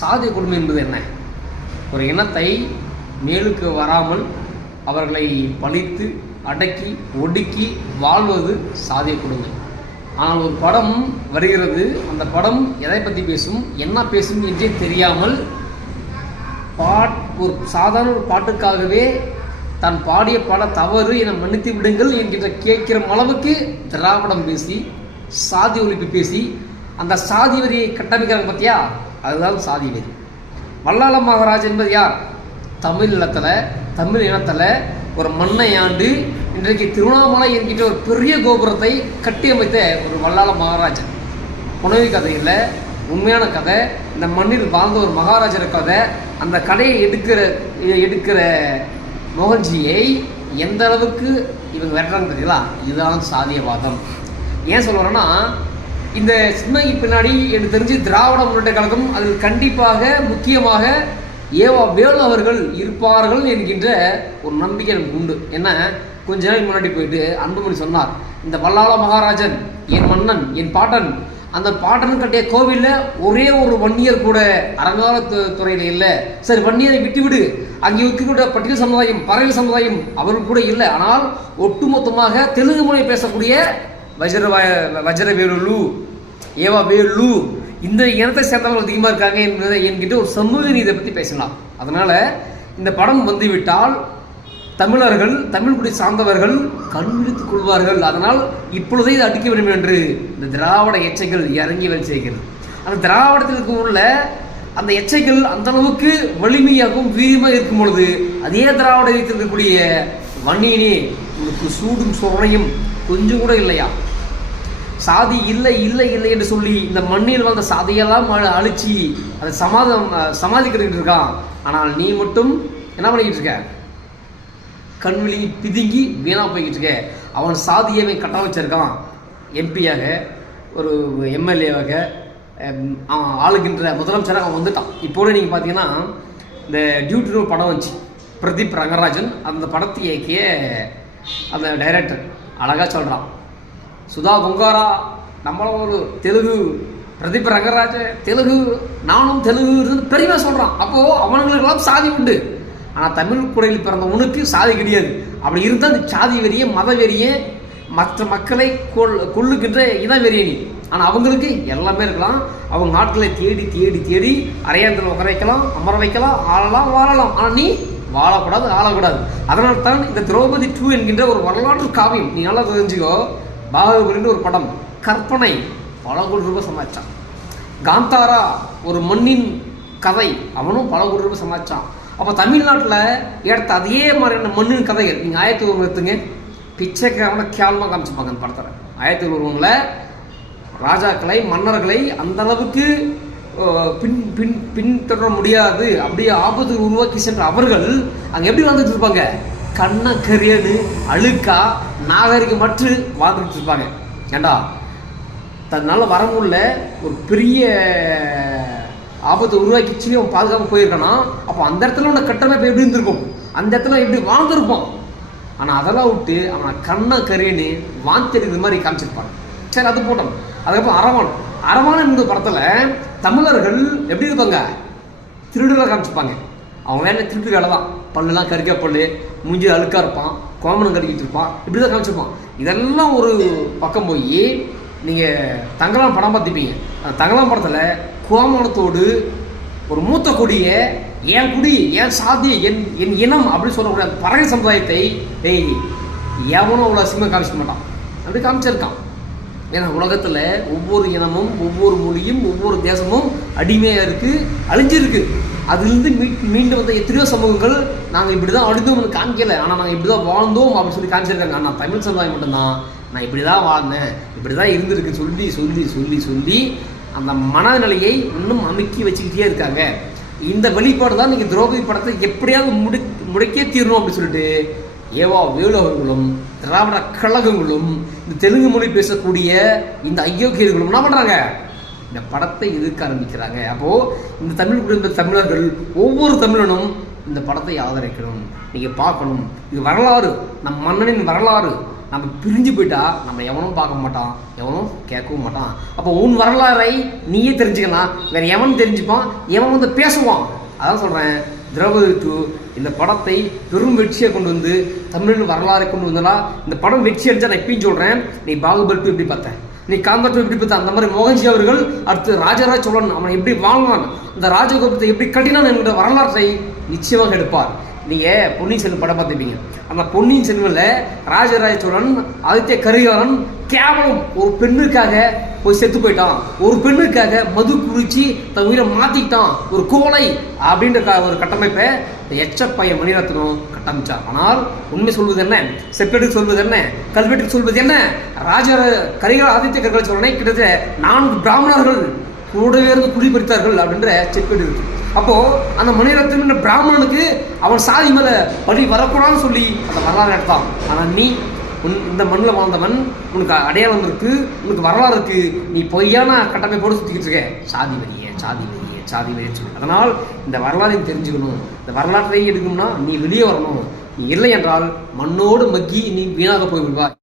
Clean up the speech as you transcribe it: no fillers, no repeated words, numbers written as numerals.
சாதிய கொடுமை என்பது என்ன? ஒரு இனத்தை மேலுக்கு வராமல் அவர்களை பழித்து அடக்கி ஒடுக்கி வாழ்வது சாதிய கொடுமை. ஆனால் ஒரு படம் வருகிறது, அந்த படம் எதை பற்றி பேசும், என்ன பேசும் என்றே தெரியாமல் ஒரு சாதாரண ஒரு பாட்டுக்காகவே தான் பாடிய பாட தவறு என மன்னித்து விடுங்கள் என்கின்ற கேட்கிற அளவுக்கு திராவிடம் பேசி சாதி ஒழிப்பு பேசி அந்த சாதி வரியை கட்டமைக்கிறாங்க பார்த்தியா, அதுதான் சாதி வரி. வல்லாள மகாராஜ் என்பது யார்? தமிழ் இனத்தில் ஒரு மண்ணை ஆண்டு இன்றைக்கு திருவண்ணாமலை என்கின்ற ஒரு பெரிய கோபுரத்தை கட்டியமைத்த ஒரு வல்லாள மகாராஜன். புனவி கதை இல்லை, உண்மையான கதை. இந்த மண்ணில் வாழ்ந்த ஒரு மகாராஜர் கதை. அந்த கதையை எடுக்கிற மோகன்ஜியை எந்த அளவுக்கு இவங்க வெட்டுறாங்க தெரியலா. இதுதான் சாதியவாதம். ஏன் சொல்லுறேன்னா, இந்த சின்மகி பின்னாடி எனக்கு தெரிஞ்சு திராவிட முன்னேற்ற கழகம் அதில் கண்டிப்பாக முக்கியமாக ஏவா வேலு அவர்கள் இருப்பார்கள் என்கின்ற ஒரு நம்பிக்கை எனக்கு உண்டு. என்ன, கொஞ்ச நாளைக்கு முன்னாடி போயிட்டு அன்புமணி சொன்னார், இந்த வல்லாள மகாராஜன் என் மன்னன், என் பாட்டன், அந்த பாட்டன் கட்டிய கோவிலில் ஒரே ஒரு வன்னியர் கூட அறங்காலத்துறையில் இல்லை. சரி, வன்னியரை விட்டுவிடு, அங்கே இருக்கக்கூடிய பட்டியல் சமுதாயம், பறவை சமுதாயம் அவர்கள் கூட இல்லை. ஆனால் ஒட்டுமொத்தமாக தெலுங்கு மொழி பேசக்கூடிய வஜ்ரவேலு, ஏவா வேலு, இந்த இனத்தை சேர்ந்தவர்கள் அதிகமாக இருக்காங்க என்கிட்ட ஒரு சமூக நீதியை பற்றி பேசலாம். அதனால் இந்த படம் வந்துவிட்டால் தமிழர்கள், தமிழ்குடி சார்ந்தவர்கள் கண் விழித்துக் கொள்வார்கள். அதனால் இப்பொழுதே இதை அடிக்க வேண்டும் என்று இந்த திராவிட எச்சைகள் இறங்கி வேலை செய்கிறது. அந்த திராவிடத்திற்கு உள்ள அந்த எச்சைகள் அந்த அளவுக்கு வலிமையாகவும் வீரியமாக இருக்கும் பொழுது அதே திராவிட இருக்கக்கூடிய வன்னியனே உங்களுக்கு சூடும் சொறையும் கொஞ்சம் கூட இல்லையா? சாதி இல்லை இல்லை இல்லை என்று சொல்லி இந்த மண்ணில் வந்த சாதியெல்லாம் அழிச்சு அதை சமாதிக்கிட்டு இருக்கான். ஆனால் நீ மட்டும் என்ன பண்ணிக்கிட்டு இருக்க? கண்விழி பிதுங்கி வீணாக போய்கிட்டு இருக்க. அவன் சாதியவை கட்ட வச்சிருக்கான். எம்பியாக, ஒரு எம்எல்ஏவாக, ஆளுகின்ற முதலமைச்சராக அவன் வந்துட்டான். இப்போது நீங்கள் பார்த்தீங்கன்னா இந்த டியூட்டின்னு ஒரு படம் வந்துச்சு, பிரதீப் ரங்கராஜன். அந்த படத்தை இயக்கிய அந்த டைரக்டர் அழகாக சொல்கிறான், சுதா பொங்காரா நம்மள ஒரு தெலுங்கு, பிரதீப் ரங்கராஜ தெலுங்கு, நானும் தெலுங்கு பெரியவா சொல்கிறான். அப்போது அவனுங்களுக்கெல்லாம் சாதி உண்டு. ஆனால் தமிழ் குடையில் பிறந்த உனக்கு சாதி கிடையாது. அப்படி இருந்தால் அந்த சாதி வெறிய, மத வெறிய, மற்ற மக்களை கொள்ளுகின்ற இன வெறிய நீ. ஆனால் அவங்களுக்கு எல்லாமே இருக்கலாம். அவங்க நாட்களை தேடி தேடி தேடி அரையாந்தில் உட்கார வைக்கலாம், அமர வைக்கலாம், ஆளலாம், வாழலாம். ஆனால் நீ வாழக்கூடாது, ஆளக்கூடாது. அதனால தான் இந்த திரௌபதி 2 என்கின்ற ஒரு வரலாற்று காவியம். நீ நல்லா தெரிஞ்சுக்கோ. பாகுபலின்னு ஒரு படம், கற்பனை, பல கோடி ரூபாய் சமாளிச்சான். காந்தாரா ஒரு மண்ணின் கதை, அவனும் பல கோடி ரூபாய் சமாளிச்சான். அப்போ தமிழ்நாட்டில் எடுத்த அதே மாதிரியான மண்ணின் கதைகள் நீங்கள் 1001 எடுத்துங்க, பிச்சைக்காரனை கேவலமாக காமிச்சுப்பாங்க அந்த படத்தில். 1001 ராஜாக்களை, மன்னர்களை அந்த அளவுக்கு பின்தொடர முடியாது, அப்படியே ஆபத்து உருவாக்கி சென்ற அவர்கள் அங்கே எப்படி வந்துட்டு இருப்பாங்க? கண்ண கரியனு அழுக்கா நாகரிகமற்று வாழ்ந்துட்டு இருப்பாங்க. ஏண்டா, தன்னால வரமுள்ள ஒரு பெரிய ஆபத்தை உருவாக்கிச்சு அவன் பாதுகாப்பு போயிருக்கானா, அப்போ அந்த இடத்துல உன்னை கட்டமைப்பு எப்படி இருந்திருக்கும், அந்த இடத்துல எப்படி வாழ்ந்துருப்பான். ஆனால் அதெல்லாம் விட்டு அவனை கண்ண கரியனு வாந்தெடுக்கிற மாதிரி காமிச்சிருப்பாங்க. சரி, அது போட்டோம். அதுக்கப்புறம் அரவான் என்ற படத்தில் தமிழர்கள் எப்படி இருப்பாங்க? திருடுகளை காமிச்சிருப்பாங்க. அவங்க வேலை திருட்டு வேலை தான். பல்லுலாம் கறிக்க பல்லு, மூஞ்சி அழுக்காக இருப்பான், கோமனம் கறிக்கிட்டு இருப்பான், இப்படி தான் காமிச்சிருப்பான். இதெல்லாம் ஒரு பக்கம் போய் நீங்கள் தங்கலாம் படம் பார்த்துப்பீங்க. அந்த தங்கலாம் படத்தில் கோமணத்தோடு ஒரு மூத்த கொடிய, என் குடி, என் சாதி, என் இனம் அப்படின்னு சொல்லக்கூடிய பறவை சமுதாயத்தை எவனும் அவ்வளோ அசிங்கமாக காமிச்சிக்க மாட்டான். அப்படி காமிச்சிருக்கான். ஏன்னா உலகத்தில் ஒவ்வொரு இனமும், ஒவ்வொரு மொழியும், ஒவ்வொரு தேசமும் அடிமையாக இருக்குது, அழிஞ்சிருக்கு. அதுலேருந்து மீண்டு வந்த எத்தனையோ சமூகங்கள் நாங்கள் இப்படி தான் அழுந்தோம்னு காமிக்கலை, ஆனால் நாங்கள் இப்படி தான் வாழ்ந்தோம் அப்படின்னு சொல்லி காமிச்சிருக்காங்க. ஆனால் தமிழ் சமுதாயம் மட்டும்தான் நான் இப்படி தான் வாழ்ந்தேன், இப்படி தான் இருந்திருக்கு சொல்லி சொல்லி சொல்லி சொல்லி அந்த மனநிலையை இன்னும் அமுக்கி வச்சுக்கிட்டே இருக்காங்க. இந்த வெளிப்பாடு தான் நீங்கள் திரௌபதி படத்தை எப்படியாவது முடக்கே தீரணும் அப்படின்னு சொல்லிட்டு ஏவா வேலு அவர்களும், திராவிட கழகங்களும், இந்த தெலுங்கு மொழி பேசக்கூடிய இந்த அயோக்கியர்களும் என்ன பண்ணுறாங்க? இந்த படத்தை எதிர்க்க ஆரம்பிக்கிறாங்க. அப்போது இந்த தமிழ் குடியிருந்த தமிழர்கள், ஒவ்வொரு தமிழனும் இந்த படத்தை ஆதரிக்கணும், நீங்கள் பார்க்கணும். இது வரலாறு, நம் மன்னனின் வரலாறு. நம்ம பிரிஞ்சு போயிட்டா நம்ம எவனும் பார்க்க மாட்டான், எவனும் கேட்கவும் மாட்டான். அப்போ உன் வரலாறை நீயே தெரிஞ்சுக்கலாம், வேற எவன் தெரிஞ்சுப்பான், எவன் வந்து பேசுவான். அதான் சொல்கிறேன், திரௌபதி 2 இந்த படத்தை பெரும் வெற்றியை கொண்டு வந்து தமிழின் வரலாறை கொண்டு வந்தா. இந்த படம் வெற்றி அடிச்சா நான் இப்பயும் சொல்கிறேன், நீ பாகுபலி 2 எப்படி பார்த்தேன், நீ காந்தாரா 2 எப்படி பார்த்த, அந்த மாதிரி மோகன்ஜி அவர்கள் அடுத்து ராஜராஜ சோழன் அவன் எப்படி வாழ்வான், அந்த ராஜகோபுரத்தை எப்படி கட்டினான் என்கிற வரலாற்றை நிச்சயமாக எடுப்பார். நீங்கள் பொன்னியின் செல்வன் படம் பார்த்துப்பீங்க. அந்த பொன்னியின் செல்வனில் ராஜராஜ சோழன் ஆதித்ய கரிகாலன் கேவலம் ஒரு பெண்ணுக்காக போய் செத்து போயிட்டான், ஒரு பெண்ணுக்காக மது குறிச்சி தன் உயிரை மாற்றிக்கிட்டான், ஒரு கோலை அப்படின்ற ஒரு கட்டமைப்பை எச்சப்பைய மணிரத்னம் கட்டமைச்சார். ஆனால் உண்மை சொல்வது என்ன, செப்பேட்டுக்கு சொல்வது என்ன, கல்வெட்டுக்கு சொல்வது என்ன, கரிகால ஆதித்ய கரிகால சோழனை கிட்டத்தட்ட 4 பிராமணர்கள் கூடவே இருந்து குடிபெடுத்தார்கள் அப்படின்ற செப்பேடு இருக்கு. அப்போ அந்த மணிரத்னம் பிராமணனுக்கு அவன் சாதி மேல பழி வரக்கூடாதுன்னு சொல்லி அந்த வரலாறு எடுத்தான். ஆனால் நீ இந்த மண்ணில் வாழ்ந்தவன், உனக்கு அடையாளம் இருக்கு, உனக்கு வரலாறு இருக்கு, நீ பொய்யான கட்டமைப்போடு சுற்றிக்கிட்டு இருக்க, சாதி வரியே சாதி வரியே சாதி வரியே சொல்லு. அதனால் இந்த வரலாறை தெரிஞ்சுக்கணும், இந்த வரலாற்றை எடுக்கணும்னா நீ வெளியே வரணும், நீ இல்லை என்றால் மண்ணோடு மக்கி நீ வீணாக போய்விடுவாய்.